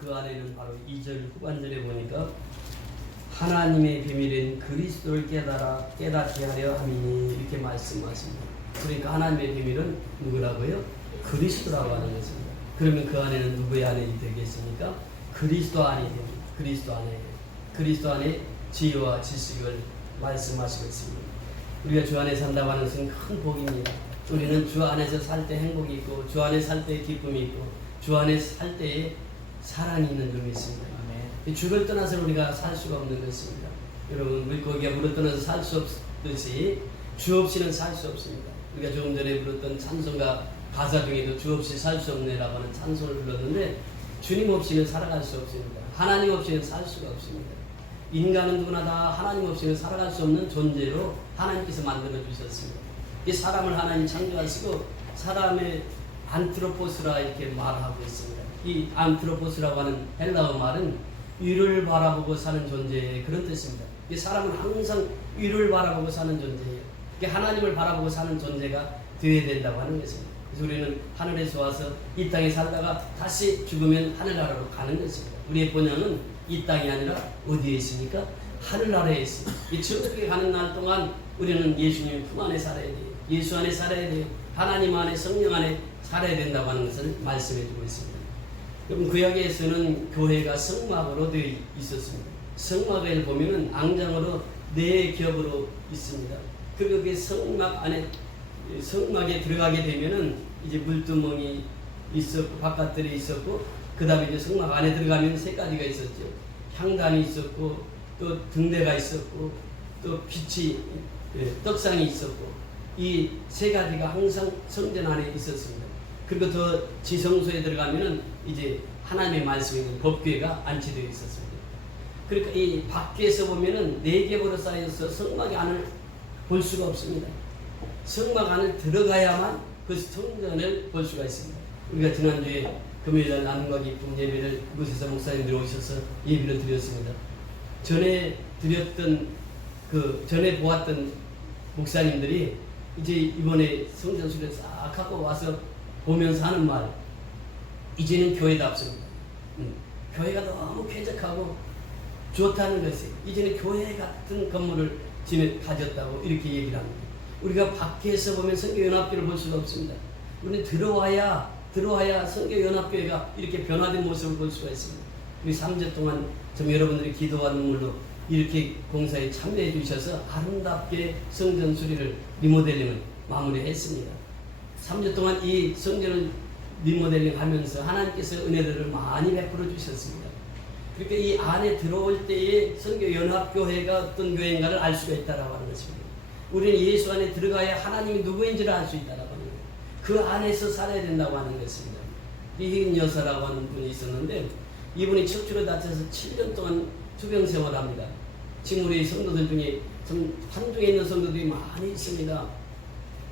그 안에는 바로 2절 후반절에 보니까 하나님의 비밀인 그리스도를 깨닫게 하려 함이니 이렇게 말씀하십니다. 그러니까 하나님의 비밀은 누구라고요? 그리스도라고 하는 것입니다. 그러면 그 안에는 누구의 안에 되겠습니까? 그리스도 안에 됩니다. 그리스도 안에 지혜와 지식을 말씀하시고 있습니다. 우리가 주 안에 산다고 하는 것은 큰 복입니다. 우리는 주 안에서 살 때 행복이 있고 주 안에 살 때 기쁨이 있고 주 안에 살 때에 사랑이 있는 점이 있습니다. 아멘. 주를 떠나서 우리가 살 수가 없는 것입니다. 여러분 물고기가 물을 떠나서 살 수 없듯이 주 없이는 살 수 없습니다. 우리가 조금 전에 불렀던 찬송가 가사 중에도 주 없이 살 수 없네라고 하는 찬송을 불렀는데 주님 없이는 살아갈 수 없습니다. 하나님 없이는 살 수가 없습니다. 인간은 누구나 다 하나님 없이는 살아갈 수 없는 존재로 하나님께서 만들어 주셨습니다. 이 사람을 하나님 창조하시고 사람의 안트로포스라 이렇게 말하고 있습니다. 이 안트로포스라고 하는 헬라어 말은 위를 바라보고 사는 존재의 그런 뜻입니다. 이 사람은 항상 위를 바라보고 사는 존재예요. 하나님을 바라보고 사는 존재가 되어야 된다고 하는 것입니다. 그래서 우리는 하늘에서 와서 이 땅에 살다가 다시 죽으면 하늘나라로 가는 것입니다. 우리의 본향은 이 땅이 아니라 어디에 있습니까? 하늘나라에 있습니다. 이 천국에 가는 날 동안 우리는 예수님 품 안에 살아야 돼요. 예수 안에 살아야 돼요. 하나님 안에 성령 안에 살아야 된다고 하는 것을 말씀해 주고 있습니다. 여러분 구약에서는 교회가 성막으로 되어 있었습니다. 성막을 보면은 앙장으로 4겹으로 있습니다. 그리고 그 성막 안에 성막에 들어가게 되면은 이제 물두멍이 있었고 바깥들이 있었고 그 다음에 이제 성막 안에 들어가면 3가지가 있었죠. 향단이 있었고 또 등대가 있었고 또 빛이 떡상이 있었고 이 3가지가 항상 성전 안에 있었습니다. 그리고 더 지성소에 들어가면은 이제 하나님의 말씀이 있는 법궤가 안치되어 있었습니다. 그러니까 이 밖에서 보면은 4겹으로 쌓여서 성막 안을 볼 수가 없습니다. 성막 안을 들어가야만 그 성전을 볼 수가 있습니다. 우리가 지난주에 금요일날 나눔과 기쁨 예배를 그곳에서 목사님들이 오셔서 예배를 드렸습니다. 전에 보았던 목사님들이 이제 이번에 성전 수련을 싹 갖고 와서 보면서 하는 말, 이제는 교회답습니다. 교회가 너무 쾌적하고 좋다는 것이 이제는 교회 같은 건물을 가졌다고 이렇게 얘기를 합니다. 우리가 밖에서 보면 성교연합교회를 볼 수가 없습니다. 우리는 들어와야 성교연합교회가 이렇게 변화된 모습을 볼 수가 있습니다. 우리 3주 동안 좀 여러분들이 기도와 눈물로 이렇게 공사에 참여해 주셔서 아름답게 성전 수리를 리모델링을 마무리했습니다. 3주 동안 이 성전을 리모델링 하면서 하나님께서 은혜들을 많이 베풀어 주셨습니다. 그러니까 이 안에 들어올 때에 성교연합교회가 어떤 교회인가를 알 수가 있다라고 하는 것입니다. 우리는 예수 안에 들어가야 하나님이 누구인지를 알 수 있다라고 하는 거예요. 그 안에서 살아야 된다고 하는 것입니다. 이희은 여사라고 하는 분이 있었는데 이분이 척추로 다쳐서 7년 동안 투병생활을 합니다. 지금 우리 성도들 중에 좀 한중에 있는 성도들이 많이 있습니다.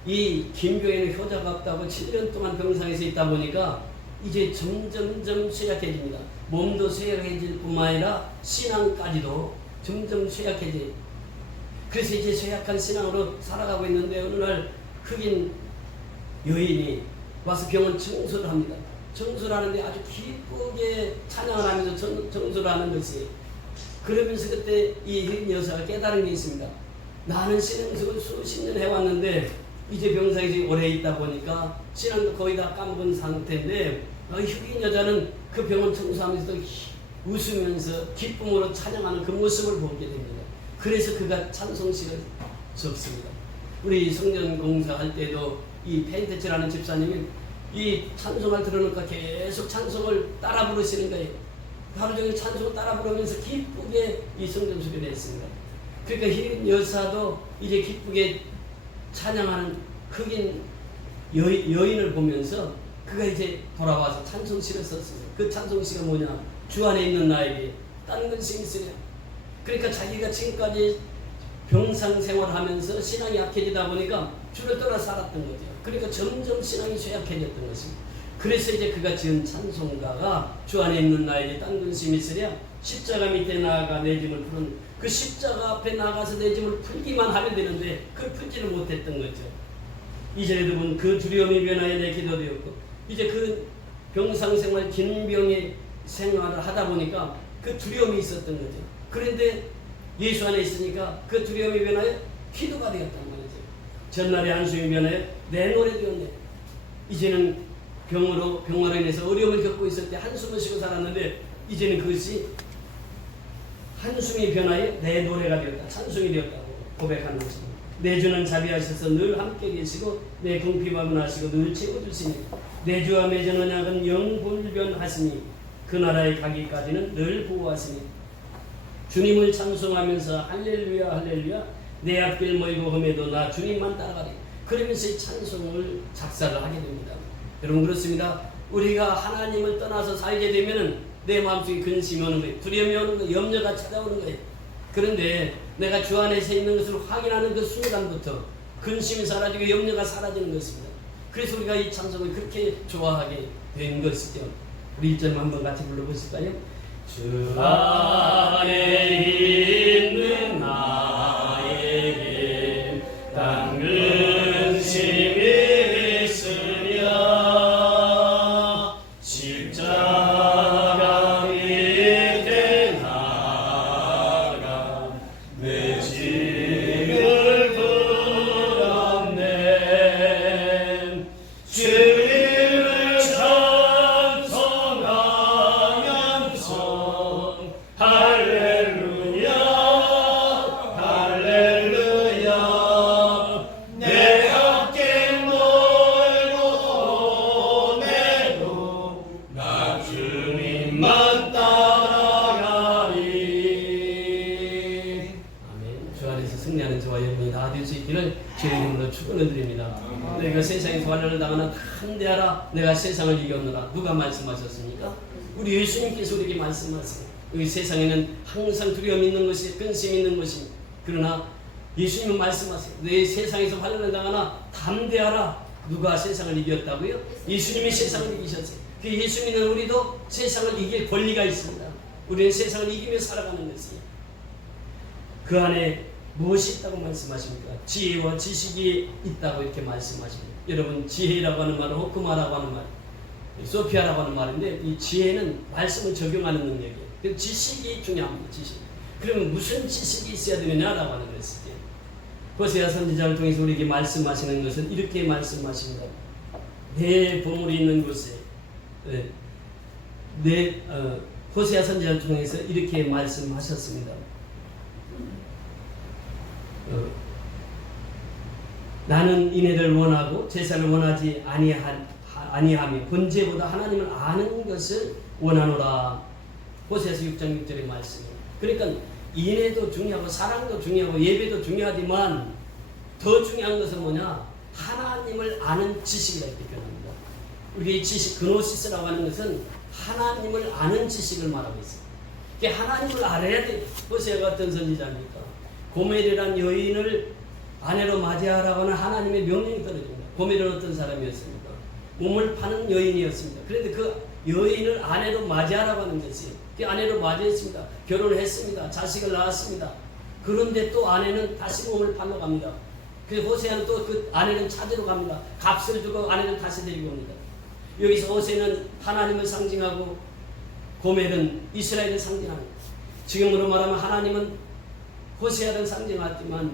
이 김교회는 효자가 없다고 7년 동안 병상에서 있다 보니까 이제 점점 쇠약해집니다. 몸도 쇠약해질 뿐만 아니라 신앙까지도 점점 쇠약해져요. 그래서 이제 쇠약한 신앙으로 살아가고 있는데 어느 날 흑인 여인이 와서 병원 청소를 합니다. 청소를 하는데 아주 기쁘게 찬양을 하면서 청소를 하는 것이, 그러면서 그때 이 흑인 여사가 깨달은 게 있습니다. 나는 신앙생활을 수십 년 해왔는데 이제 병상에 오래 있다 보니까 신앙도 거의 다 까먹은 상태인데 흑인 여자는 그 병원 청소하면서도 웃으면서 기쁨으로 찬양하는 그 모습을 보게 됩니다. 그래서 그가 찬송시를 적습니다. 우리 성전 공사할 때도 이 페인트칠하는 집사님이 이 찬송을 들어놓으니까 계속 찬송을 따라 부르시는 거예요. 하루 종일 찬송을 따라 부르면서 기쁘게 이 성전 수련을 했습니다. 그러니까 흑인 여사도 이제 기쁘게 찬양하는 흑인 여인을 보면서 그가 이제 돌아와서 찬송시를 썼습니다. 그 찬송시가 뭐냐? 주 안에 있는 나에게 딴 것이 있으랴. 그러니까 자기가 지금까지 병상 생활하면서 신앙이 약해지다 보니까 주를 떠나 살았던 거죠. 그러니까 점점 신앙이 쇠약해졌던 것입니다. 그래서 이제 그가 지은 찬송가가 주 안에 있는 나에게 딴 근심이 있으랴, 십자가 밑에 나아가 내 짐을 푸는, 그 십자가 앞에 나가서 내 짐을 풀기만 하면 되는데 그걸 풀지를 못했던 거죠. 이제도 본 그 두려움이 변하여 내 기도되었고, 이제 그 병상생활 긴 병에 생활을 하다 보니까 그 두려움이 있었던 거죠. 그런데 예수 안에 있으니까 그 두려움이 변하여 기도가 되었다는 거죠. 전날의 한숨이 변하여 내 노래 되었네. 이제는 병으로 인해서 어려움을 겪고 있을 때 한숨을 쉬고 살았는데 이제는 그것이 한숨이 변하여 내 노래가 되었다. 찬송이 되었다고 고백하는 것입니다. 내 주는 자비하셔서 늘 함께 계시고 내 궁핍함은 하시고 늘 채워주시니 내 주와 맺은 언약은 영불변하시니 그 나라에 가기까지는 늘 보호하시니 주님을 찬송하면서 할렐루야 할렐루야 내 앞길 모이고 험해도 나 주님만 따라가리. 그러면서 이 찬송을 작사를 하게 됩니다. 여러분 그렇습니다. 우리가 하나님을 떠나서 살게 되면은 내 마음속에 근심이 오는 거예요. 두려움이 오는 거예요. 염려가 찾아오는 거예요. 그런데 내가 주 안에서 있는 것을 확인하는 그 순간부터 근심이 사라지고 염려가 사라지는 것입니다. 그래서 우리가 이 찬송을 그렇게 좋아하게 된 것이죠. 우리 1절 한번 같이 불러보실까요? 주 안에 있는 나에게 단 근심이 있으랴 십자가 밑에 나가 내 짐을 풀었네 주님을 찬송하면서 할렐루야 할렐루야 내 앞길 멀고 험해도 나 주님만 따라가리. 아멘. 주 안에서 승리하는 저와 여러분이 다 될 수 있기를 주의 이름으로 축원을 드립니다. 내가 세상에서 환난을 당하나 담대하라 내가 세상을 이겼노라. 누가 말씀하셨습니까? 우리 예수님께서 우리에게 말씀하세요. 이 세상에는 항상 두려움 있는 것이 근심 있는 것입니다. 그러나 예수님은 말씀하세요. 내 세상에서 환난을 당하나 담대하라. 누가 세상을 이겼다고요? 예수님이 세상을 이기셨어요. 그 예수 믿는 우리도 세상을 이길 권리가 있습니다. 우리는 세상을 이기며 살아가는 것이에요. 그 안에 무엇이 있다고 말씀하십니까? 지혜와 지식이 있다고 이렇게 말씀하십니다. 여러분 지혜라고 하는 말은 호크마라고 하는 말, 소피아라고 하는 말인데 이 지혜는 말씀을 적용하는 능력이에요. 그래서 지식이 중요합니다. 지식. 그러면 무슨 지식이 있어야 되느냐라고 하는 것이죠. 호세아 선지자를 통해서 우리에게 말씀하시는 것은 이렇게 말씀하십니다. 내 보물이 있는 곳에 호세아 선지자를 통해서 이렇게 말씀하셨습니다. 나는 이네를 원하고 제사를 원하지 아니하며 번제보다 하나님을 아는 것을 원하노라. 호세아서 6장 6절의 말씀이에요. 그러니까 인애도 중요하고 사랑도 중요하고 예배도 중요하지만 더 중요한 것은 뭐냐? 하나님을 아는 지식이라 이렇게 표현합니다. 우리 지식 그노시스라고 하는 것은 하나님을 아는 지식을 말하고 있어요. 하나님을 알아야 돼. 호세아가 어떤 선지자입니까? 고멜이라는 여인을 아내로 맞이하라고 하는 하나님의 명령이 떨어집니다. 고멜은 어떤 사람이었습니까? 몸을 파는 여인이었습니다. 그런데 그 여인을 아내로 맞이하라고 하는 것이 그 아내로 맞이했습니다. 결혼을 했습니다. 자식을 낳았습니다. 그런데 또 아내는 다시 몸을 팔러 갑니다. 그 호세아는 또 그 아내를 찾으러 갑니다. 값을 주고 아내를 다시 데리고 옵니다. 여기서 호세아는 하나님을 상징하고 고멜은 이스라엘을 상징합니다. 지금으로 말하면 하나님은 호세아를 상징하지만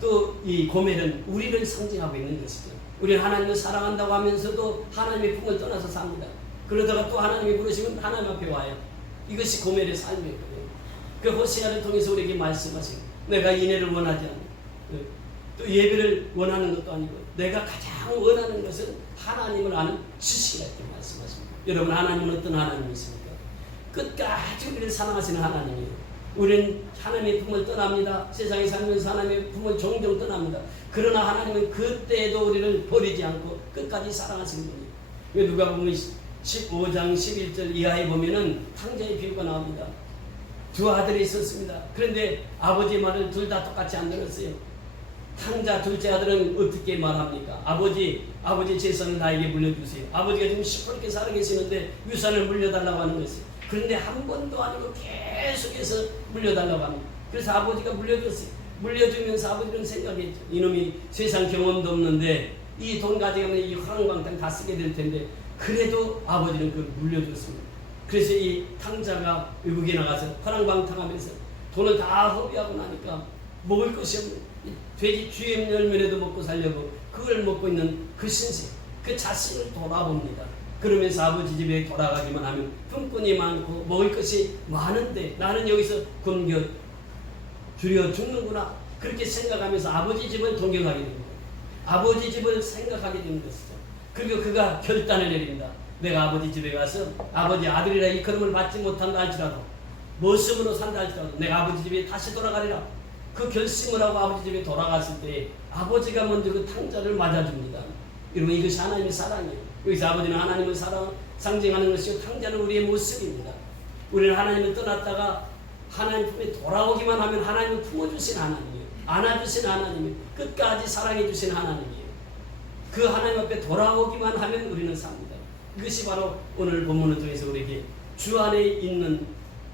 또 이 고멜은 우리를 상징하고 있는 것이죠. 우리는 하나님을 사랑한다고 하면서도 하나님의 품을 떠나서 삽니다. 그러다가 또 하나님이 부르시면 하나님 앞에 와요. 이것이 고멜의 삶이거든요. 그 호세아를 통해서 우리에게 말씀하시고 내가 인애를 원하지 않고 또 예배를 원하는 것도 아니고 내가 가장 원하는 것은 하나님을 아는 지식이라 이렇게 말씀하십니다. 여러분 하나님은 어떤 하나님이십니까? 끝까지 우리를 사랑하시는 하나님이에요. 우리는 하나님의 품을 떠납니다. 세상에 살면서 하나님의 품을 종종 떠납니다. 그러나 하나님은 그때에도 우리를 버리지 않고 끝까지 사랑하시는 분이에요. 누가 보면 15장 11절 이하에 보면은 탕자의 비유가 나옵니다. 두 아들이 있었습니다. 그런데 아버지의 말을 둘 다 똑같이 안 들었어요. 탕자 둘째 아들은 어떻게 말합니까? 아버지 재산을 나에게 물려주세요. 아버지가 지금 시퍼렇게 살아계시는데 유산을 물려달라고 하는 것이에요. 그런데 한 번도 아니고 계속해서 물려달라고 합니다. 그래서 아버지가 물려줬어요. 물려주면서 아버지는 생각했죠. 이놈이 세상 경험도 없는데 이 돈 가져가면 이 허랑방탕 다 쓰게 될 텐데 그래도 아버지는 그걸 물려줬습니다. 그래서 이 탕자가 외국에 나가서 파랑방탕하면서 돈을 다 허비하고 나니까 먹을 것이 없는 돼지 쥐의 열매라도 먹고 살려고 그걸 먹고 있는 그 신세, 그 자신을 돌아봅니다. 그러면서 아버지 집에 돌아가기만 하면 품꾼이 많고 먹을 것이 많은데 나는 여기서 굶겨 줄여 죽는구나, 그렇게 생각하면서 아버지 집을 동경하게 됩니다. 아버지 집을 생각하게 되는 것이죠. 그리고 그가 결단을 내립니다. 내가 아버지 집에 가서 아버지 아들이라 이끌음을 받지 못한다 할지라도 모습으로 산다 할지라도 내가 아버지 집에 다시 돌아가리라. 그 결심을 하고 아버지 집에 돌아갔을 때 아버지가 먼저 그 탕자를 맞아줍니다. 여러분, 이것이 하나님의 사랑이에요. 여기서 아버지는 하나님의 사랑 상징하는 것이고 탕자는 우리의 모습입니다. 우리는 하나님을 떠났다가 하나님 품에 돌아오기만 하면 하나님을 품어주신 하나님이에요. 안아주신 하나님이에요. 끝까지 사랑해주신 하나님이에요. 그 하나님 앞에 돌아오기만 하면 우리는 삽니다. 이것이 바로 오늘 본문을 통해서 우리에게 주 안에 있는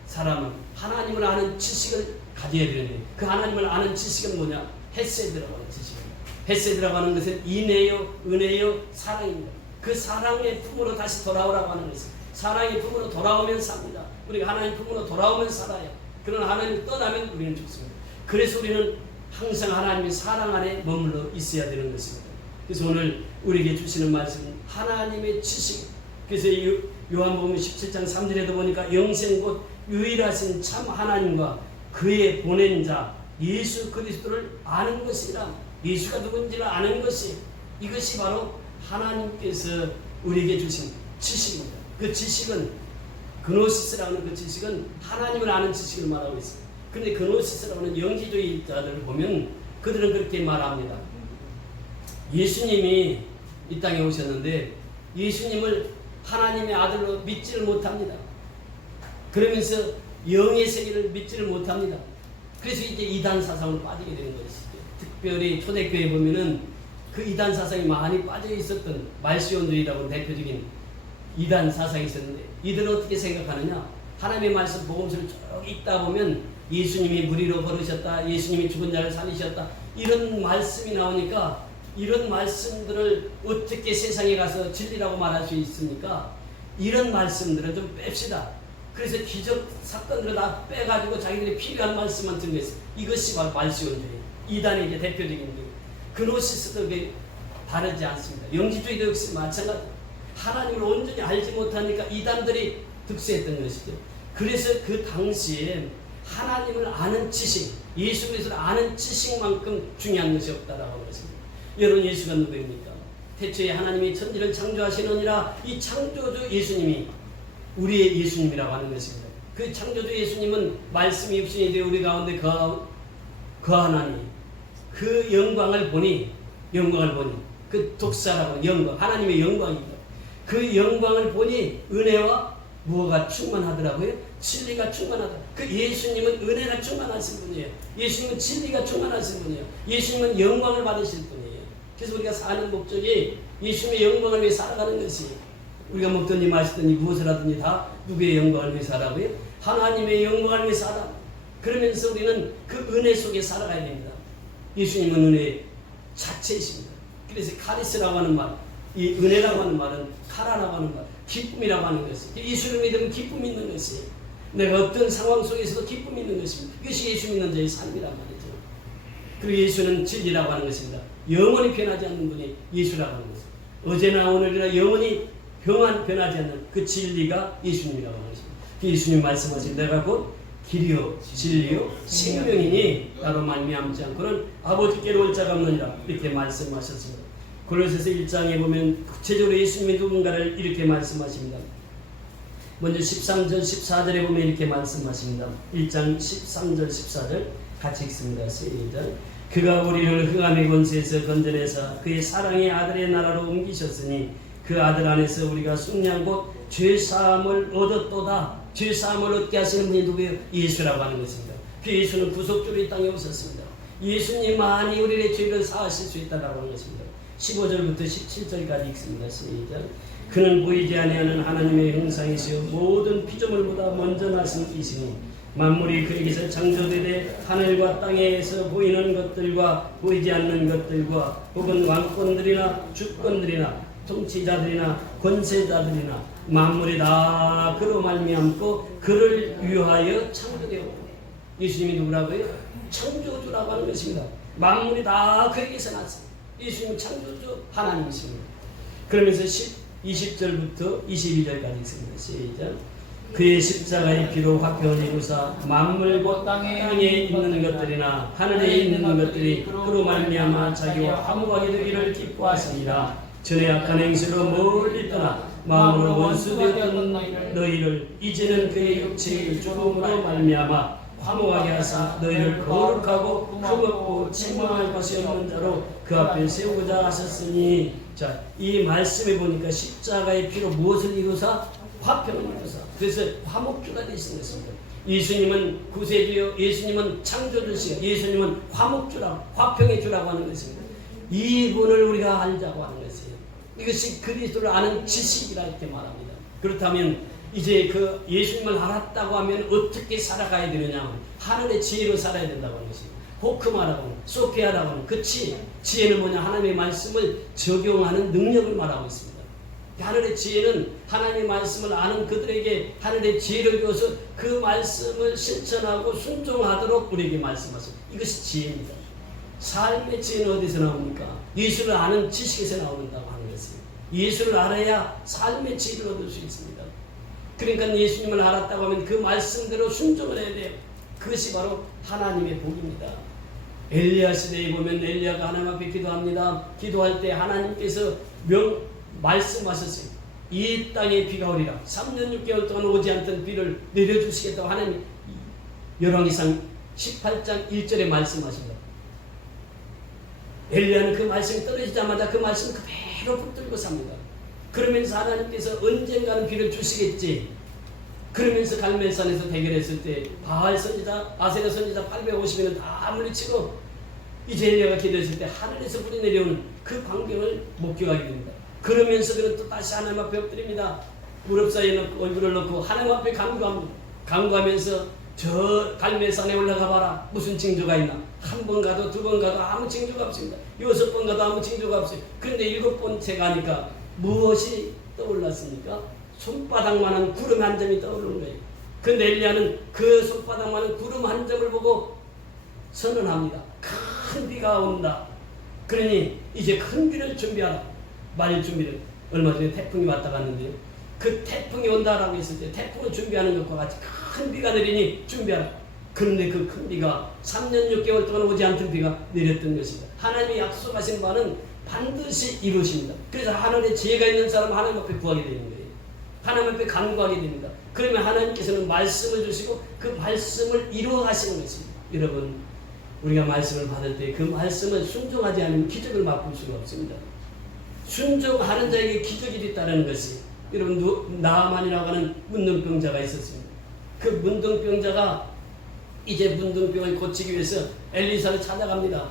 사람은 하나님을 아는 지식을 가져야 되는데, 그 하나님을 아는 지식은 뭐냐? 헤세드라고 하는 지식입니다. 헤세드라고 하는 것은 인애요, 은혜요, 사랑입니다. 그 사랑의 품으로 다시 돌아오라고 하는 것입니다. 사랑의 품으로 돌아오면 삽니다. 우리가 하나님 품으로 돌아오면 살아요. 그러나 하나님을 떠나면 우리는 죽습니다. 그래서 우리는 항상 하나님의 사랑 안에 머물러 있어야 되는 것입니다. 그래서 오늘 우리에게 주시는 말씀은 하나님의 지식. 그래서 요한복음 17장 3절에도 보니까 영생 곧 유일하신 참 하나님과 그의 보낸 자 예수 그리스도를 아는 것이라. 예수가 누군지를 아는 것이, 이것이 바로 하나님께서 우리에게 주신 지식입니다. 그 지식은 그노시스라는 그 지식은 하나님을 아는 지식을 말하고 있습니다. 그런데 그노시스라고 하는 영지주의자들을 보면 그들은 그렇게 말합니다. 예수님이 이 땅에 오셨는데 예수님을 하나님의 아들로 믿지를 못합니다. 그러면서 영의 세계를 믿지를 못합니다. 그래서 이제 이단 사상으로 빠지게 되는 것이죠. 특별히 초대교회에 보면은 그 이단 사상이 많이 빠져 있었던 말시온주의라고 대표적인 이단 사상이 있었는데, 이들은 어떻게 생각하느냐? 하나님의 말씀 복음서를 쭉 읽다 보면 예수님이 무리로 걸으셨다, 예수님이 죽은 자를 살리셨다, 이런 말씀이 나오니까 이런 말씀들을 어떻게 세상에 가서 진리라고 말할 수 있습니까? 이런 말씀들은 좀 뺍시다. 그래서 기적 사건들을 다 빼가지고 자기들이 필요한 말씀만 듣는 것이, 이것이 바로 말시온주의 이단의 이제 대표적인 그노시스도 다르지 않습니다. 영지주의도 역시 마찬가지. 하나님을 온전히 알지 못하니까 이단들이 득세했던 것이죠. 그래서 그 당시에 하나님을 아는 지식, 예수 그리스도를 아는 지식만큼 중요한 것이 없다라고 하는 것입니다. 여러분, 예수가 누구입니까? 태초에 하나님이 천지를 창조하시느니라. 이 창조주 예수님이 우리의 예수님이라고 하는 것입니다. 그 창조주 예수님은 말씀이 육신이 되어 우리 가운데 그 하나님, 그 영광을 보니 그 독사라고 영광, 하나님의 영광입니다. 그 영광을 보니 은혜와 무엇가 충만하더라고요? 진리가 충만하다. 그 예수님은 은혜가 충만하신 분이에요. 예수님은 진리가 충만하신 분이에요. 예수님은 영광을 받으실 분이에요. 그래서 우리가 사는 목적이 예수님의 영광을 위해 살아가는 것이, 우리가 먹든지 마시든지 무엇을 하든지 다 누구의 영광을 위해 살아고요? 하나님의 영광을 위해 살아. 그러면서 우리는 그 은혜 속에 살아가야 됩니다. 예수님은 은혜 자체이십니다. 그래서 카리스라고 하는 말, 이 은혜라고 하는 말은 카라라고 하는 말, 기쁨이라고 하는 것이, 예수를 믿으면 기쁨이 있는 것이에요. 내가 어떤 상황 속에서도 기쁨이 있는 것입니다. 이것이 예수 믿는 자의 삶이란 말이죠. 그리고 예수는 진리라고 하는 것입니다. 영원히 변하지 않는 분이 예수라고 하는 것입니다. 어제나 오늘이나 영원히 변하지 않는 그 진리가 예수님이라고 하는 것입니다. 예수님 말씀하신 내가 곧 길이요 진리요 생명이니 나로 말미암지 않고는 아버지께로 올 자가 없느니라, 이렇게 말씀하셨습니다. 골로새서 1장에 보면 구체적으로 예수님이 누군가를 이렇게 말씀하십니다. 먼저 13절 14절에 보면 이렇게 말씀하십니다. 1장 13절 14절 같이 읽습니다. 시작. 그가 우리를 흑암의 권세에서 건져내사 그의 사랑의 아들의 나라로 옮기셨으니 그 아들 안에서 우리가 속량 곧 죄사함을 얻었도다. 죄사함을 얻게 하시는 분이 누구예요? 예수라고 하는 것입니다. 그 예수는 구속주로 이 땅에 오셨습니다. 예수님만이 우리의 죄를 사하실 수 있다고 하는 것입니다. 15절부터 17절까지 읽습니다. 시작. 그는 보이지 아니하는 하나님의 형상이시요 모든 피조물보다 먼저 나신 이시니 만물이 그에게서 창조되되 하늘과 땅에서 보이는 것들과 보이지 않는 것들과 혹은 왕권들이나 주권들이나 통치자들이나 권세자들이나 만물이 다 그로 말미암고 그를 위하여 창조되었고. 예수님이 누구라고요? 창조주라고 하는 것입니다. 만물이 다 그에게서 났습니다. 예수님은 창조주 하나님이십니다. 그러면서 20절부터 22절까지 있습니다. 시작. 그의 십자가의 피로 화평을 이루사 만물 곧 땅에 있는 것들이나 하늘에 있는 것들이 그로 말미암아 자기와 화목하게 되기를 기뻐하시니라. 전에 악한 행실로 멀리 떠나 마음으로 원수되었던 너희를 이제는 그의 육체의 죽음으로 말미암아 화목하게 하사 너희를 거룩하고 흠없고 책망할 것이 없는 자로 그 앞에 세우고자 하셨으니. 자, 이 말씀에 보니까 십자가의 피로 무엇을 이루사? 화평을 이루사. 그래서 화목주가 되신 것입니다. 예수님은 구세주요, 예수님은 창조주시요, 예수님은 화목주라고, 화평의 주라고 하는 것입니다. 이분을 우리가 알자고 하는 것이에요. 이것이 그리스도를 아는 지식이라 이렇게 말합니다. 그렇다면 이제 그 예수님을 알았다고 하면 어떻게 살아가야 되느냐? 하늘의 지혜로 살아야 된다고 하는 것입니다. 호크마라고 하는, 소피아라고 하는 그 지혜는 뭐냐? 하나님의 말씀을 적용하는 능력을 말하고 있습니다. 하늘의 지혜는 하나님의 말씀을 아는 그들에게 하늘의 지혜를 주어서 그 말씀을 실천하고 순종하도록 우리에게 말씀하십니다. 이것이 지혜입니다. 삶의 지혜는 어디서 나옵니까? 예수를 아는 지식에서 나온다고 하는 것입니다. 예수를 알아야 삶의 지혜를 얻을 수 있습니다. 그러니까 예수님을 알았다고 하면 그 말씀대로 순종을 해야 돼요. 그것이 바로 하나님의 복입니다. 엘리야 시대에 보면 엘리야가 하나님 앞에 기도합니다. 기도할 때 하나님께서 말씀하셨어요. 이 땅에 비가 오리라. 3년 6개월 동안 오지 않던 비를 내려주시겠다고 하나님 열왕기상 18장 1절에 말씀하십니다. 엘리야는 그 말씀이 떨어지자마자 그 말씀 그대로 붙들고 삽니다. 그러면서 하나님께서 언젠가는 비를 주시겠지. 그러면서 갈멜산에서 대결했을 때 바알 선지자, 아세라 선지자 850명은 다 물리치고 이제 엘리야가 기도했을 때 하늘에서 불이 내려오는 그 광경을 목격하게 됩니다. 그러면서 그는 또 다시 하나님 앞에 엎드립니다. 무릎 사이에 넣고 얼굴을 넣고 하나님 앞에 간구합니다. 간구하면서 저 갈멜산에 올라가 봐라. 무슨 징조가 있나? 한 번 가도 두 번 가도 아무 징조가 없습니다. 6번 가도 아무 징조가 없어요. 그런데 7번째 가니까 무엇이 떠올랐습니까? 손바닥만한 구름 한 점이 떠오르는 거예요. 그런데 엘리야는 그 손바닥만한 구름 한 점을 보고 선언합니다. 큰 비가 온다. 그러니 이제 큰 비를 준비하라. 말 준비를. 얼마 전에 태풍이 왔다 갔는데요. 그 태풍이 온다라고 했을 때 태풍을 준비하는 것과 같이 큰 비가 내리니 준비하라. 그런데 그 큰 비가 3년 6개월 동안 오지 않던 비가 내렸던 것입니다. 하나님이 약속하신 바는 반드시 이루십니다. 그래서 하늘에 지혜가 있는 사람은 하나님 앞에 구하게 되는 거예요. 하나님 앞에 간구하게 됩니다. 그러면 하나님께서는 말씀을 주시고 그 말씀을 이루어 가시는 것입니다. 여러분, 우리가 말씀을 받을 때 그 말씀을 순종하지 않으면 기적을 맛볼 수가 없습니다. 순종하는 자에게 기적이 있다는 것이, 여러분, 나아만이라고 하는 문둥병자가 있었습니다. 그 문둥병자가 이제 문둥병을 고치기 위해서 엘리사를 찾아갑니다.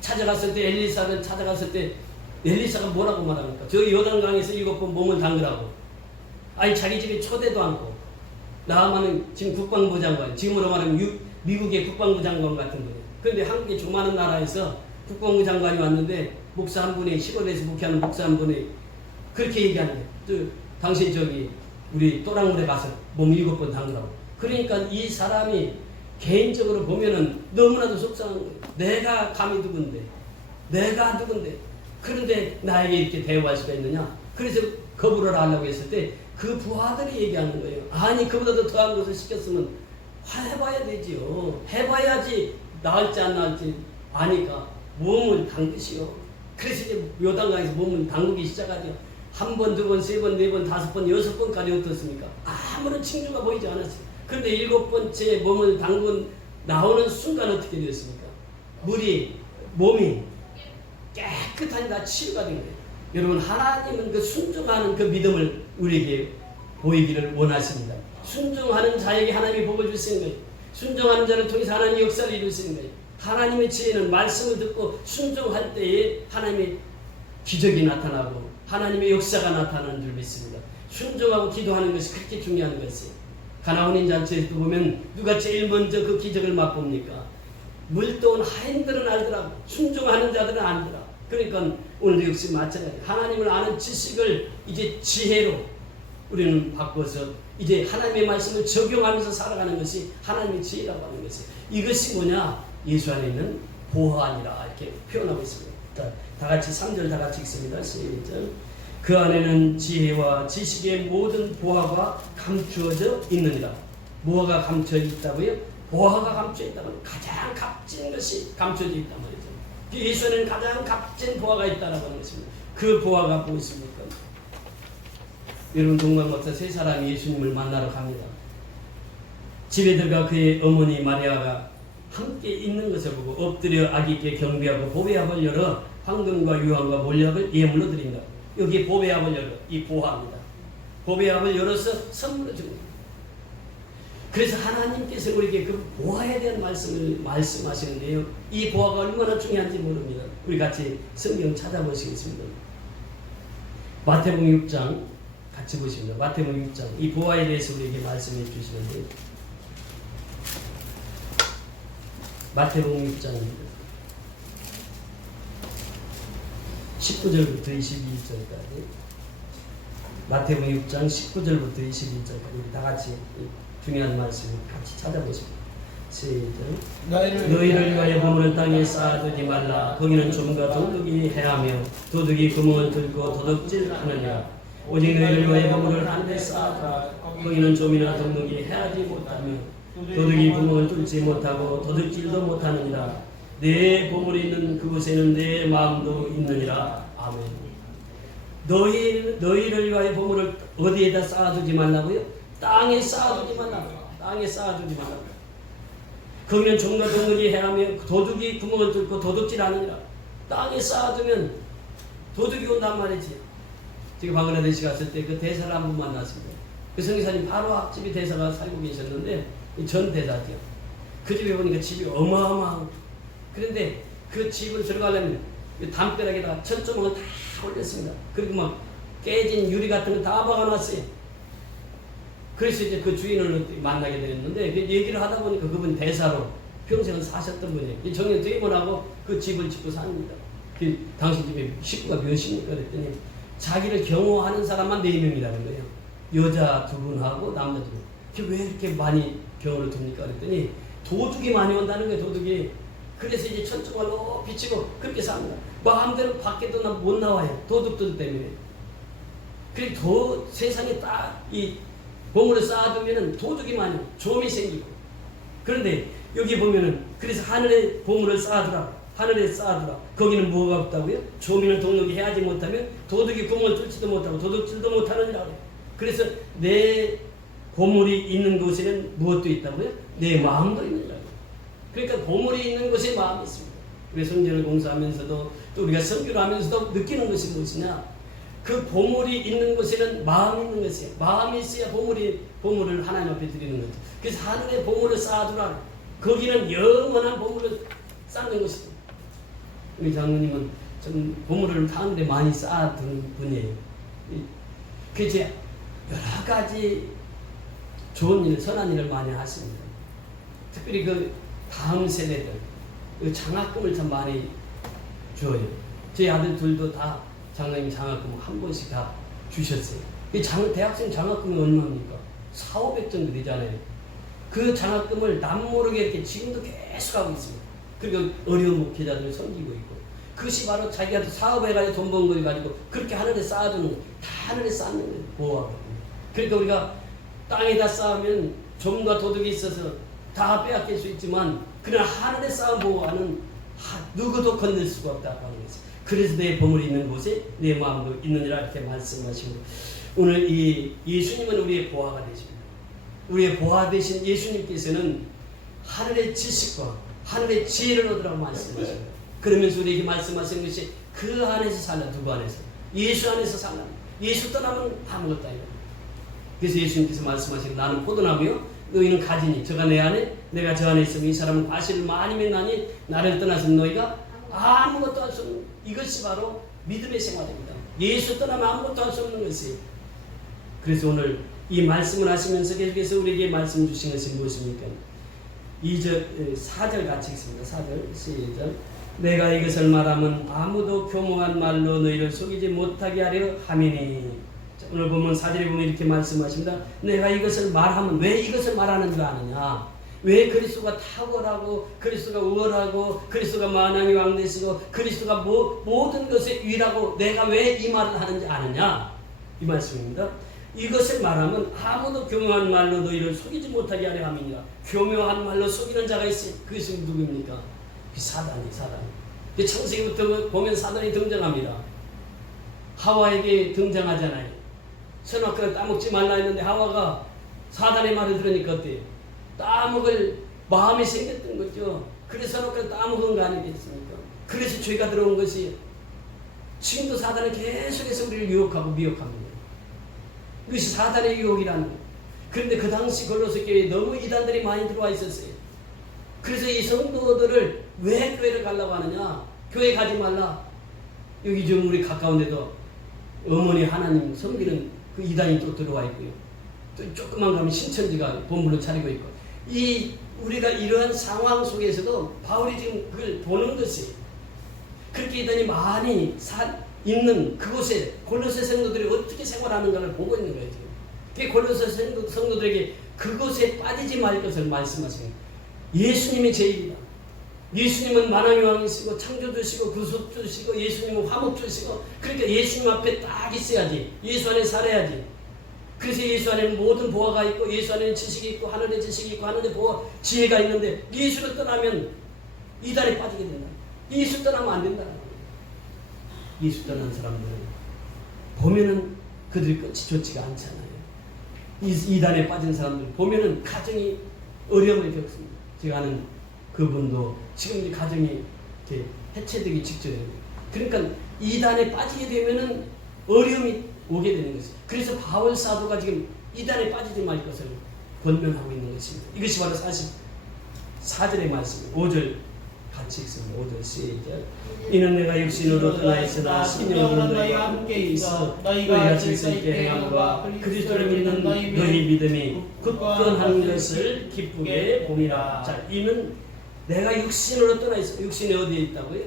찾아갔을 때 엘리사를 찾아갔을 때 엘리사가 뭐라고 말합니까? 저 요단강에서 7번 몸을 담그라고. 아니 자기 집에 초대도 않고. 나아만은 지금 국방부 장관, 지금으로 말하면 미국의 국방부 장관 같은 분이에요. 그런데 한국의 조그마한 나라에서 국방부 장관이 왔는데 목사 한 분이, 시골에서 목회하는 목사 한 분이 그렇게 얘기하는 거예요. 당신 저기 우리 또랑물에 가서 몸 7번 담그라고. 그러니까 이 사람이 개인적으로 보면은 너무나도 속상한 거예요. 내가 감히 누군데, 내가 누군데, 그런데 나에게 이렇게 대우할 수가 있느냐. 그래서 거부를 하려고 했을 때 그 부하들이 얘기하는 거예요. 아니 그보다도 더한 것을 시켰으면 해봐야 되지요. 해봐야지 나을지 안 나을지 아니까 몸을 담그시오. 그래서 이제 요단강에서 몸을 담그기 시작하죠. 한 번, 두 번, 세 번, 네 번, 5번, 6번까지 어떻습니까? 아무런 징조가 보이지 않았어요. 그런데 7번째 몸을 담근 나오는 순간 어떻게 되었습니까? 몸이 깨끗하니 다 치유가 된 거예요. 여러분, 하나님은 그 순종하는 그 믿음을 우리에게 보이기를 원하십니다. 순종하는 자에게 하나님이 복을 주시는 거예요. 순종하는 자를 통해서 하나님의 역사를 이루시는 거예요. 하나님의 지혜는 말씀을 듣고 순종할 때에 하나님의 기적이 나타나고 하나님의 역사가 나타나는 줄 믿습니다. 순종하고 기도하는 것이 그렇게 중요한 것이에요. 가나온인 잔치에도 보면 누가 제일 먼저 그 기적을 맛봅니까? 물도온 하인들은 알더라고. 순종하는 자들은 안더라. 그러니까 오늘도 역시 마찬가지. 하나님을 아는 지식을 이제 지혜로 우리는 바꿔서 이제 하나님의 말씀을 적용하면서 살아가는 것이 하나님의 지혜라고 하는 것이, 이것이 뭐냐? 예수 안에 있는 보화니라 이렇게 표현하고 있습니다. 자, 다 같이 3절 다 같이 읽습니다. 시작. 그 안에는 지혜와 지식의 모든 보화가 감추어져 있느니라. 무엇가 감춰 있다고요? 보화가 감춰 있다면 가장 값진 것이 감춰져 있단 말이죠. 예수 안에는 가장 값진 보화가 있다라고 하는 것입니다. 그 보화가 무엇입니까? 여러분, 동방박사 세 사람이 예수님을 만나러 갑니다. 집에 들어가 그의 어머니 마리아가 함께 있는 것을 보고 엎드려 아기께 경배하고 보배압을 열어 황금과 유황과 몰약을 예물로 드린다. 여기 보배압을 열어, 이 보화입니다. 보배압을 열어서 선물로 줍니다. 그래서 하나님께서 우리에게 그 보화에 대한 말씀을 말씀하시는데요, 이 보화가 얼마나 중요한지 모릅니다. 우리 같이 성경 찾아보시겠습니다. 마태복음 6장 같이 보십니다. 마태복음 6장, 이 보화에 대해서 우리에게 말씀해 주시는데, 마태복음 6장입니다. 19절부터 22절까지. 마태복음 6장 19절부터 22절까지 우리 다 같이 중요한 말씀을 같이 찾아보십니다. 시작. 너희를 위하여 보물을 땅에 쌓아두지 말라. 거기는 좀과 도둑이 해하며 도둑이 구멍을 뚫고 도둑질하느니라. 오직 너희를 위하여 보물을 하늘에 쌓아두라. 거기는 좀이나 도둑이 해하지 못하며 도둑이 구멍을 뚫지 못하고 도둑질도 못하느니라. 내 보물이 있는 그곳에는 내 마음도 있느니라. 아멘. 너희를 위하여 보물을 어디에다 쌓아두지 말라고요? 땅에 쌓아두지 말라고. 땅에 쌓아두지 말라고. 거기는 종과 동물이 해하며 도둑이 구멍을 뚫고 도둑질하느니라. 땅에 쌓아두면 도둑이 온단 말이지. 제가 방글라데시 갔을 때 그 대사를 한 분 만났습니다. 그 성기사님 바로 앞집이 대사가 살고 계셨는데, 전 대사죠. 그 집에 보니까 집이 어마어마한, 그런데 그 집을 들어가려면 담벼락에다가 철조망을 다 올렸습니다. 그리고 막 깨진 유리 같은 거 다 박아놨어요. 그래서 이제 그 주인을 만나게 되었는데, 얘기를 하다 보니까 그분 대사로 평생을 사셨던 분이에요. 정년 퇴임하고 그 집을 짓고 삽니다. 당신 집에 식구가 몇입니까? 그랬더니 자기를 경호하는 사람만 4명이라는 거예요. 여자 2분하고 남자 2분. 왜 이렇게 많이 경호를 둡니까? 그랬더니 도둑이 많이 온다는 거예요. 도둑이. 그래서 이제 천정을 높이 치고 그렇게 삽니다. 마음대로 밖에도 못 나와요. 도둑들 때문에. 그리고 세상에 딱 이 보물을 쌓아두면은 도둑이 많이 좀이 생기고. 그런데 여기 보면은 그래서 하늘에 보물을 쌓아두라. 하늘에 쌓아두라. 거기는 뭐가 없다고요? 조민을 동력이 해하지 못하면 도둑이 구멍을 뚫지도 못하고 도둑질도 못하느니라. 그래서 내 보물이 있는 곳에는 무엇도 있다고요? 내 마음도 있느니라. 그러니까 보물이 있는 곳에 마음이 있습니다. 우리 성전을 공사하면서도 또 우리가 선교를 하면서도 느끼는 것이 무엇이냐? 그 보물이 있는 곳에는 마음이 있는 것이에요. 마음이 있어야 보물을 하나님 앞에 드리는 거죠. 그래서 하늘에 보물을 쌓아두라. 거기는 영원한 보물을 쌓는 것이다. 우리 장로님은 좀 보물을 하늘에 많이 쌓아두는 분이에요. 그래서 여러 가지 좋은 일, 선한 일을 많이 하십니다. 특별히 그 다음 세대들, 그 장학금을 참 많이 줘요. 저희 아들 둘도 다 장로님 장학금 한 번씩 다 주셨어요. 대학생 장학금이 얼마입니까? 400, 500 정도 되잖아요. 그 장학금을 남모르게 이렇게 지금도 계속 하고 있습니다. 그리고 어려운 목회자들을 섬기고 있고. 그것이 바로 자기가 사업해가지고 돈 번 걸 가지고 그렇게 하늘에 쌓아두는 거예요. 다 하늘에 쌓는 거예요. 보호하거든요. 그러니까 우리가 땅에다 쌓으면 좀과 도둑이 있어서 다 빼앗길 수 있지만, 그러나 하늘에 쌓은 보호하는 누구도 건들 수가 없다고 하는 것이죠. 그래서 내 보물이 있는 곳에 내 마음도 있느니라 이렇게 말씀하시고, 오늘 이 예수님은 우리의 보화가 되십니다. 우리의 보화 되신 예수님께서는 하늘의 지식과 하늘의 지혜를 얻으라고 말씀하십니다. 그러면서 우리에게 말씀하시는 것이 그 안에서 살라. 누구 안에서? 예수 안에서 살라. 예수 떠나면 아무것도 아니다. 그래서 예수님께서 말씀하시고, 나는 포도나무요 너희는 가지니 저가 내 안에 내가 저 안에 있으면 이 사람은 과실을 많이 맺나니 나를 떠나서는 너희가 아무것도 할 수 없는, 이것이 바로 믿음의 생활입니다. 예수 떠나면 아무것도 할 수 없는 것이에요. 그래서 오늘 이 말씀을 하시면서 계속해서 우리에게 말씀 주신 것이 무엇입니까? 4절 같이 읽습니다. 4절 시작. 내가 이것을 말하면 아무도 교묘한 말로 너희를 속이지 못하게 하려 함이니. 오늘 보면 4절에 보면 이렇게 말씀하십니다. 내가 이것을 말하면, 왜 이것을 말하는 줄 아느냐? 왜 그리스도가 탁월하고 그리스도가 우월하고 그리스도가 만왕의 왕 되시고 그리스도가 모든 것에 위라고 내가 왜 이 말을 하는지 아느냐? 이 말씀입니다. 이것을 말하면 아무도 교묘한 말로 너희를 속이지 못하게 하려 함이니라. 교묘한 말로 속이는 자가 있어요. 그것이 누구입니까? 사단이. 창세기부터 보면 사단이 등장합니다. 하와에게 등장하잖아요. 선악과를 따먹지 말라 했는데 하와가 사단의 말을 들으니까 어때요? 따먹을 마음이 생겼던 거죠. 그래서 선악과를 따먹은 거 아니겠습니까? 그래서 죄가 들어온 것이에요. 지금도 사단은 계속해서 우리를 유혹하고 미혹합니다. 이것이 사단의 유혹이라는 거예요. 그런데 그 당시 골로새 교회에 너무 이단들이 많이 들어와 있었어요. 그래서 이 성도들을 왜 교회를 가려고 하느냐? 교회 가지 말라. 여기 좀 우리 가까운데도 어머니 하나님 섬기는 그 이단이 또 들어와 있고요. 또 조금만 가면 신천지가 본부를 차리고 있고. 우리가 이러한 상황 속에서도 바울이 지금 그걸 보는 것이, 그렇게 이단이 많이 있는 그곳에 골로새 성도들이 어떻게 생활하는가를 보고 있는 거예요. 지금. 골로새 성도들에게 그곳에 빠지지 말 것을 말씀하십니다. 예수님이 제일이다. 예수님은 만왕의 왕이시고 창조주시고 구속주시고 예수님은 화목주시고, 그러니까 예수님 앞에 딱 있어야지. 예수 안에 살아야지. 그래서 예수 안에는 모든 보화가 있고 예수 안에는 지식이 있고 하늘의 지식이 있고 하늘의 보화 지혜가 있는데, 예수를 떠나면 이단에 빠지게 된다. 예수 떠나면 안 된다. 예수 떠난 사람들은 보면은 그들이 끝이 좋지가 않잖아요. 이단에 빠진 사람들 보면은 가정이 어려움을 겪습니다. 제가 아는 그분도 지금 이제 가정이 이렇게 해체되기 직전이에요. 그러니까 이단에 빠지게 되면은 어려움이 오게 되는 것이죠. 그래서 바울 사도가 지금 이단에 빠지지 말 것을 권면하고 있는 것입니다. 이것이 바로 44절의 말씀, 5절 같이 읽습니다. 5절 시작. 이는 내가 육신으로 떠나 있으나 심령으로 너희와 함께 있어 너희가 질서 있게 행함과 그리스도를 믿는 너희 믿음이 굳건한 것을 기쁘게 봄이라. 자, 이는 내가 육신으로 떠나 있어. 육신이 어디에 있다고요?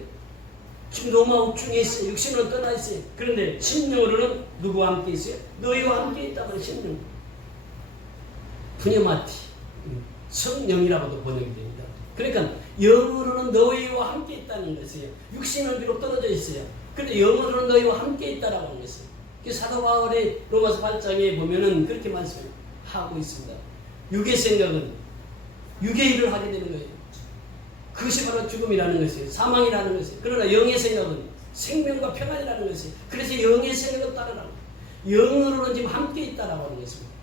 지금 로마 옥중에 있어요. 육신으로 떠나 있어요. 그런데 심령으로는 누구와 함께 있어요? 너희와 함께 있다고. 심령. 푸네마티, 성령이라고도 번역이 됩니다. 그러니까 영으로는 너희와 함께 있다는 것이에요. 육신은 비록 떨어져 있어요. 그런데 영으로는 너희와 함께 있다라고 하는 것이에요. 사도 바울의 로마서 8장에 보면은 그렇게 말씀하고 있습니다. 육의 생각은 육의 일을 하게 되는 거예요. 그것이 바로 죽음이라는 것이에요. 사망이라는 것이에요. 그러나 영의 생각은 생명과 평안이라는 것이에요. 그래서 영의 생각을 따르라고. 영으로는 지금 함께 있다라고 하는 것입니다.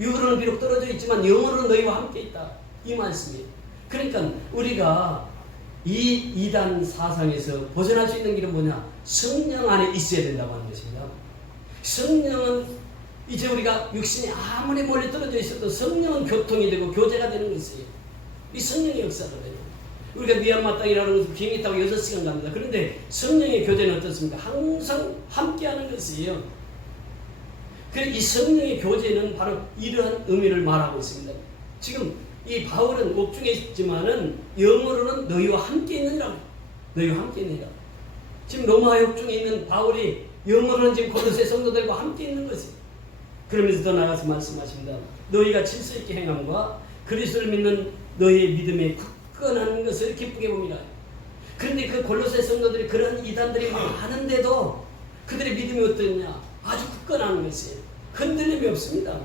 육으로는 비록 떨어져 있지만 영으로는 너희와 함께 있다. 이 말씀이에요. 그러니까 우리가 이 이단 사상에서 벗어날 수 있는 길은 뭐냐? 성령 안에 있어야 된다고 하는 것입니다. 성령은 이제 우리가 육신이 아무리 멀리 떨어져 있어도 성령은 교통이 되고 교제가 되는 것이에요. 이 성령의 역사를 해요. 우리가 미얀마 땅이라는 것은 비행기 타고 6시간 갑니다. 그런데 성령의 교제는 어떻습니까? 항상 함께하는 것이에요. 그래서 이 성령의 교제는 바로 이러한 의미를 말하고 있습니다. 지금 이 바울은 옥중에 있지만은 영어로는 너희와 함께 있느니라. 너희와 함께 있느니라. 지금 로마 옥중에 있는 바울이 영어로는 지금 골로새 성도들과 함께 있는 것이. 그러면서 더 나가서 말씀하십니다. 너희가 질서 있게 행함과 그리스도를 믿는 너희의 믿음에 굳건한 것을 기쁘게 봅니다. 그런데 그 골로새 성도들이 그런 이단들이 많은데도 그들의 믿음이 어떠냐? 아주 굳건한 것이에요. 흔들림이 없습니다.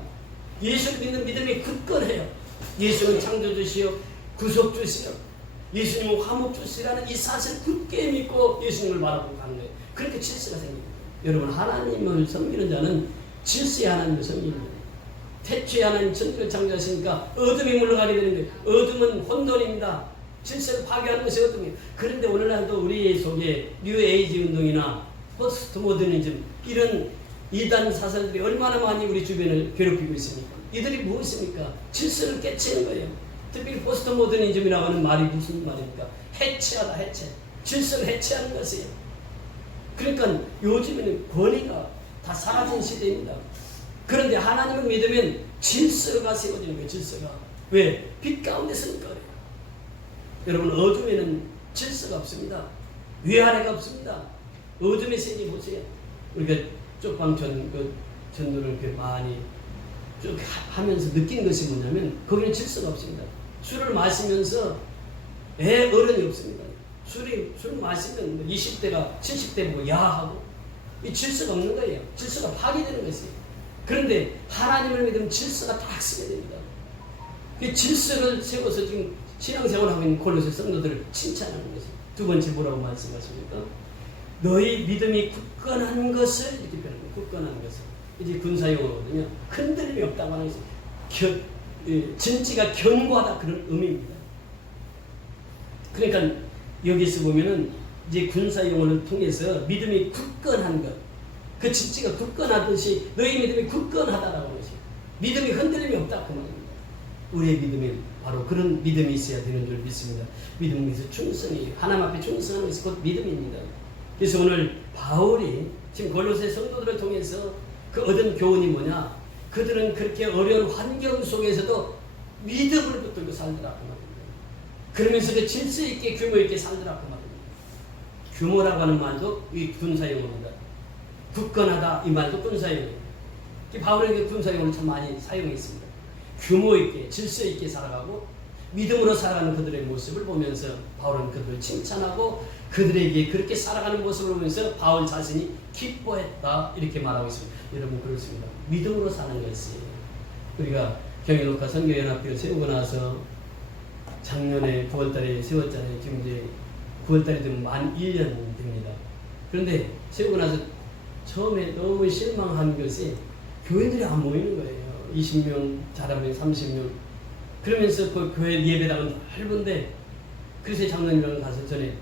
예수를 믿는 믿음이 굳건해요. 예수는 창조주시요 구속주시요 예수님은 화목주시라는 이 사실을 굳게 믿고 예수님을 바라보고 가는 거예요. 그렇게 질서가 생깁니다. 여러분, 하나님을 섬기는 자는 질서의 하나님을 섬기는 거예요. 태초에 하나님 천지를 창조하시니까 어둠이 물러가게 되는 거예요. 어둠은 혼돈입니다. 질서를 파괴하는 것이 어둠이에요. 그런데 오늘날도 우리 속에 뉴에이지 운동이나 포스트 모더니즘 이런 이단 사상들이 얼마나 많이 우리 주변을 괴롭히고 있습니까? 이들이 무엇입니까? 질서를 깨치는 거예요. 특히 포스트 모더니즘이라고 하는 말이 무슨 말입니까? 해체하다, 해체. 질서를 해체하는 것이에요. 그러니까 요즘에는 권위가 다 사라진 시대입니다. 그런데 하나님을 믿으면 질서가 세워지는 거예요. 질서가. 왜? 빛 가운데 서니까 그래요. 여러분, 어둠에는 질서가 없습니다. 위아래가 없습니다. 어둠의 세계 보세요. 우리가 쪽방전 전도를 이렇게 많이 쭉 하면서 느낀 것이 뭐냐면 거기는 질서가 없습니다. 술을 마시면서 어른이 없습니다. 술 마시면 20대가 70대 보고 야하고 이 질서가 없는 거예요. 질서가 파괴되는 것이에요. 그런데 하나님을 믿으면 질서가 딱 서게 됩니다. 그 질서를 세워서 지금 신앙생활하고 있는 골로새 성도들을 칭찬하는 것이에요. 두 번째 뭐라고 말씀하십니까? 너희 믿음이 굳건한 것을 이렇게 표현합니다. 굳건한 것을. 이제 군사용어거든요. 흔들림이 없다고 하는 것이 진지가 견고하다 그런 의미입니다. 그러니까 여기서 보면은 이제 군사용어를 통해서 믿음이 굳건한 것, 그 진지가 굳건하듯이 너희 믿음이 굳건하다라고 하는 것이 믿음이 흔들림이 없다 그 말입니다. 우리의 믿음이 바로 그런 믿음이 있어야 되는 줄 믿습니다. 믿음에서 충성이에요. 하나님 앞에 충성하는 것이 곧 믿음입니다. 그래서 오늘 바울이 지금 골로새 성도들을 통해서 그 얻은 교훈이 뭐냐? 그들은 그렇게 어려운 환경 속에서도 믿음을 붙들고 살더라 그 말입니다. 그러면서 그 질서 있게 규모 있게 살더라 그 말입니다. 규모라고 하는 말도 이 군사용어입니다. 굳건하다 이 말도 군사용어예요. 바울에게 군사용어를 참 많이 사용했습니다. 규모 있게 질서 있게 살아가고 믿음으로 살아가는 그들의 모습을 보면서 바울은 그들을 칭찬하고 그들에게 그렇게 살아가는 모습을 보면서 바울 자신이 기뻐했다 이렇게 말하고 있습니다. 여러분 그렇습니다. 믿음으로 사는 것이 우리가 경일녹화 선교연합회를 세우고 나서 작년에 9월달에 세웠잖아요. 지금 이제 9월달이 되면 만 1년 됩니다. 그런데 세우고 나서 처음에 너무 실망한 것이 교회들이 안 모이는 거예요. 20명 잘하면 30명 그러면서 그 교회 예배당은 넓은데 그래서 장로님이랑 가서 전에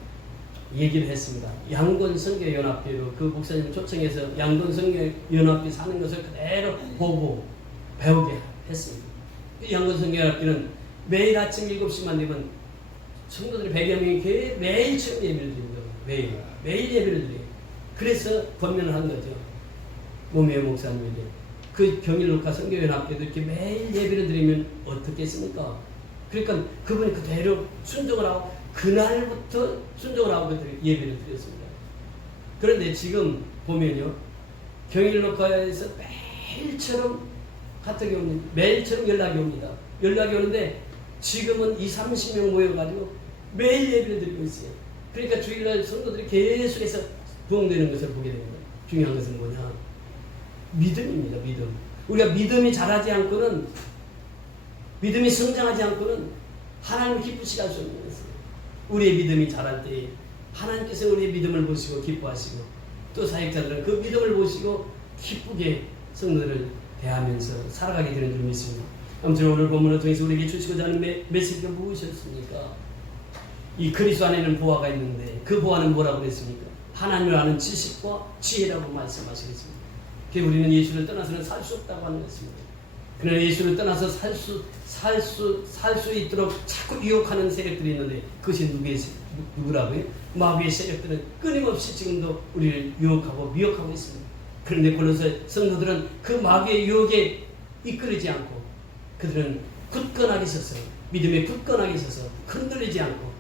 얘기를 했습니다. 양돈 선교연합회로 그 목사님을 초청해서 양돈 선교연합회 사는 것을 그대로 보고 배우게 했습니다. 이 양돈 선교연합회는 매일 아침 7시만 되면 성도들이 100여 명이 매일 처음 예배를 드립니다. 매일 예배를 드려요. 그래서 권면을 한 거죠. 모미의 목사님에게. 그 경일녹화 선교연합회도 이렇게 매일 예배를 드리면 어떻겠습니까? 그러니까 그분이 그대로 순종을 하고 그날부터 순종을 하고 예배를 드렸습니다. 그런데 지금 보면요. 경일녹화에서 매일처럼 카톡이 옵니다. 매일처럼 연락이 옵니다. 연락이 오는데 지금은 20-30명 모여가지고 매일 예배를 드리고 있어요. 그러니까 주일날 성도들이 계속해서 부흥되는 것을 보게 됩니다. 중요한 것은 뭐냐? 믿음입니다. 믿음. 우리가 믿음이 자라지 않고는 믿음이 성장하지 않고는 하나님을 기쁘시게 할 수 없는 것이에요. 우리의 믿음이 자랄 때 하나님께서 우리의 믿음을 보시고 기뻐하시고 또 사역자들은 그 믿음을 보시고 기쁘게 성도들을 대하면서 살아가게 되는 줄 믿습니다. 아무튼 오늘 본문을 통해서 우리에게 주시고자 하는 메시지가 무엇이었습니까? 이 그리스도 안에는 보화가 있는데 그 보화는 뭐라고 그랬습니까? 하나님을 아는 지식과 지혜라고 말씀하시겠습니다. 우리는 예수를 떠나서는 살 수 없다고 하는 것입니다. 그러나 예수를 떠나서 살 수 있도록 자꾸 유혹하는 세력들이 있는데 그것이 누구라고요? 마귀의 세력들은 끊임없이 지금도 우리를 유혹하고 미혹하고 있습니다. 그런데 골로새 성도들은 그 마귀의 유혹에 이끌리지 않고 그들은 굳건하게 서서 믿음에 굳건하게 서서 흔들리지 않고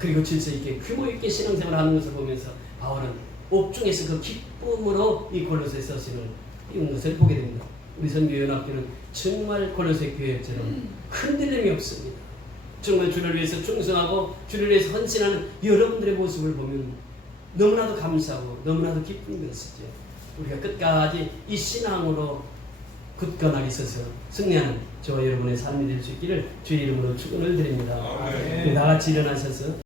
그리고 질서 있게 규모 있게 신앙생활을 하는 것을 보면서 바울은 옥중에서 그 기쁨으로 이 골로새 서신을 띄운 것을 보게 됩니다. 우리 선교연합교는 정말 골로새 교회처럼 흔들림이 없습니다. 정말 주를 위해서 충성하고 주를 위해서 헌신하는 여러분들의 모습을 보면 너무나도 감사하고 너무나도 기쁜 것이죠. 우리가 끝까지 이 신앙으로 굳건하게 서서 승리하는 저와 여러분의 삶이 될 수 있기를 주의 이름으로 축원을 드립니다. 다 같이 일어나셔서